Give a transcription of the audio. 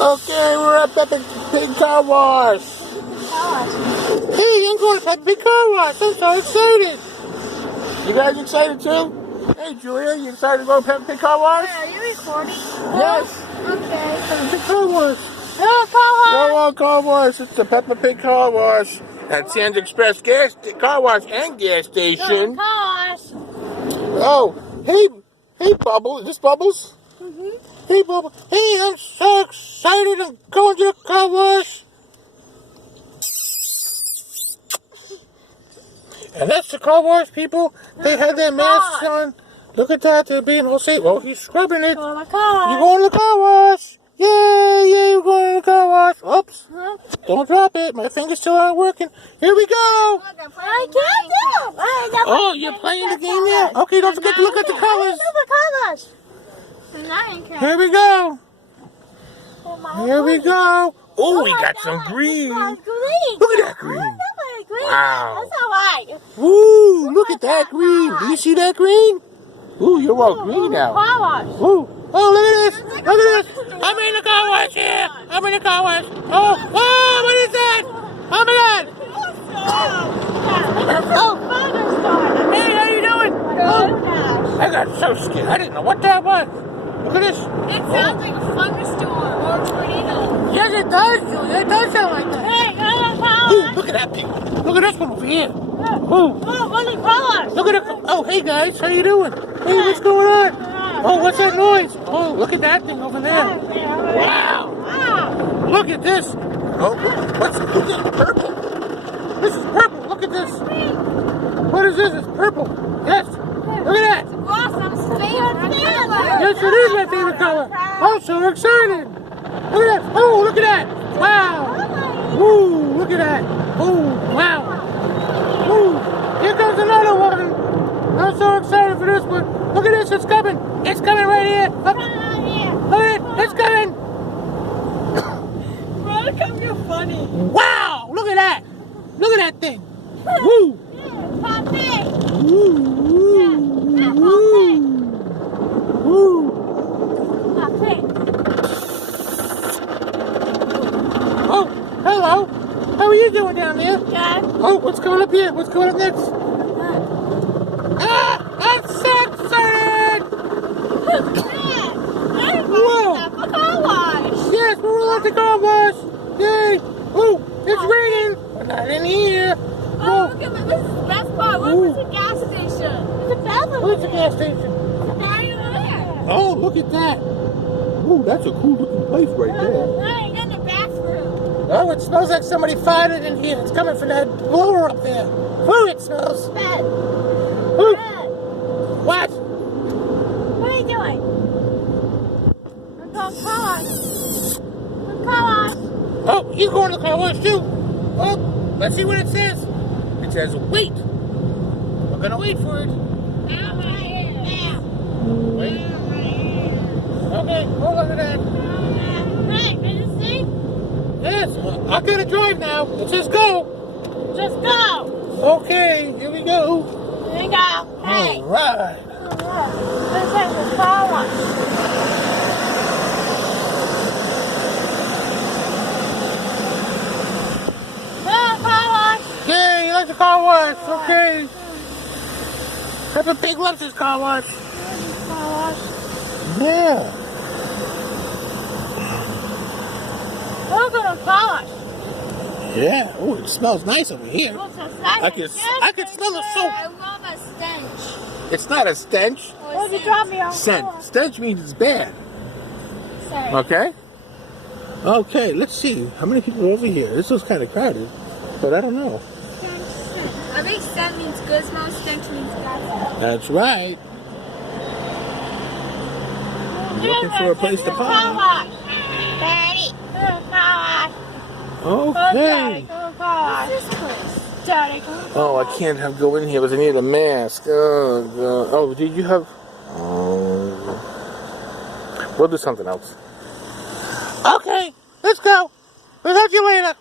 Okay, we're at Peppa Pig Car Wash. Hey, I'm going to Peppa Pig Car Wash. I'm so excited. You guys excited too? Hey, Julia, you excited to go to Peppa Pig Car Wash? Are you recording? Yes. Okay. Peppa Pig Car Wash. Hello, Car Wash. Go on Car Wash. It's the Peppa Pig Car Wash at Sands Express Car Wash and gas station. Car Wash. Oh, hey, Bubbles. Is this Bubbles? Mm-hmm. Hey, Bubbles. Hey, I'm so excited. I'm going to the car wash. And that's the car wash, people. They had their masks on. Look at that. They're being all safe. Well, he's scrubbing it. Go to the car. You're going to the car wash. Yay, you're going to the car wash. Oops. Huh? Don't drop it. My fingers still aren't working. Here we go. I can't do it. Oh, you're playing the game now? Okay, don't forget to look at the colors. Here we go. Here we go. Oh, we got some green. Look at that green. Wow. That's all right. Ooh, look at that green. Do you see that green? Ooh, you're all green now. Car wash. Ooh. Oh, look at this. Look at this. I'm in the car wash here. I'm in the car wash. Oh, whoa, what is that? Oh, my God. Hey, how you doing? Oh, I got so scared. I didn't know what that was. Look at this. It sounds like a thunderstorm or a tornado. Yes, it does, Julia. It does sound like that. Hey, Ooh, look at that people. Look at this one over here. Ooh. Look at it. Oh, hey guys, how you doing? Hey, what's going on? Oh, what's that noise? Oh, look at that thing over there. Wow. Look at this. Oh, what's this? Purple. This is purple. Look at this. What is this? It's purple. Yes. Look at that. Yes, it is my favorite color. I'm so excited. Look at that. Oh, look at that. Wow. Ooh, look at that. Oh, wow. Ooh, here comes another one. I'm so excited for this one. Look at this, it's coming. It's coming right here. Look at it, it's coming. Veronica, you're funny. Wow, look at that. Look at that thing. Woo. Woo. Woo. Oh, hello. How are you doing down there? Good. Oh, what's coming up here? What's coming up next? Ah, I'm so excited! Whoa! Yes, we're all at the car wash. Yay! Oh, it's raining, but not in here. Oh, look at this. This is the best part. Look, it's a gas station. It's a bathroom. Where's the gas station? Right over there. Oh, look at that. Ooh, that's a cool looking place right there. Right in the bathroom. Oh, it smells like somebody farted in here. It's coming from that blower up there. Ooh, it smells. Bed. Ooh. What? What are you doing? I'm going to car wash. Oh, he's going to the car wash too. Oh, let's see what it says. It says wait. We're gonna wait for it. Wait. Okay, hold on to that. Right, ready to see? Yes, I gotta drive now. Let's just go. Just go. Okay, here we go. Here you go. Hey. All right. This is the car wash. Yay, you like the car wash? Okay. Peppa Pig loves his car wash. Yeah. Look at the car wash. Yeah. Oh, it smells nice over here. I can smell the soap. I love a stench. It's not a stench. Oh, you dropped me on the Scent. floor. Stench means it's bad. Sorry. Okay? Okay, let's see. How many people are over here? This was kind of crowded, but I don't know. I think scent means good smell, stench means bad smell. That's right. Looking for a place to Car park. wash. Daddy. Car wash. Okay. Car wash. What's this place? Daddy. Oh, I can't go in here because I need a mask. Oh, God. Oh, did you have... Oh. We'll do something else. Okay, let's go. We'll talk to you later.